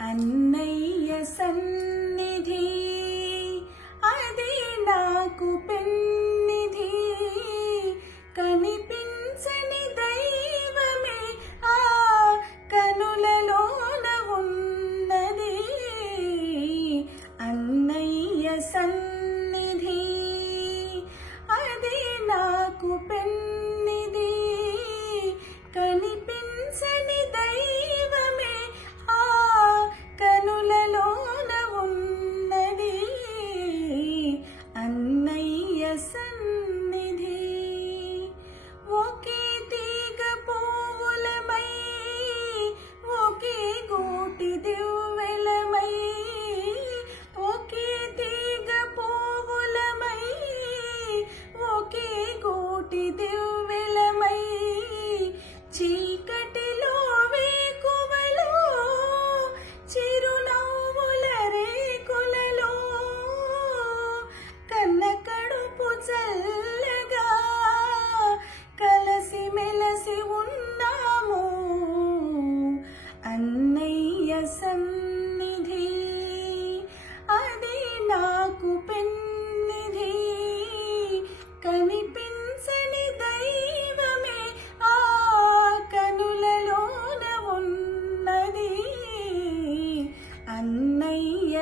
అన్నయ్య సన్నిధి అది నాకు పెన్నిధి, కనిపించని దైవమే ఆ కనులలోన ఉన్నది. అన్నయ్య సన్నిధి అది నాకు పెన్నిధి, కనిపించని దైవమే ఆ కనులలోన ఉన్నది. అన్నయ్య సన్నిధి ఒకే తీగ పువ్వులమై, ఒకే గూటి దివ్వెలమై, ఒకే తీగ పువ్వులమై, ఒకే గూటి దివ్వెలమై, చీకటిలో వేకువలో చిరునవ్వుల రేకులలో కన్న కడుపు చల్లగా కలసి మెలసి ఉన్నాము. అన్నయ్య సన్నిధి అది నాకు పెన్నిధి, కనిపించని దైవమే ఆ కనులలోన ఉన్నది. అన్నయ్య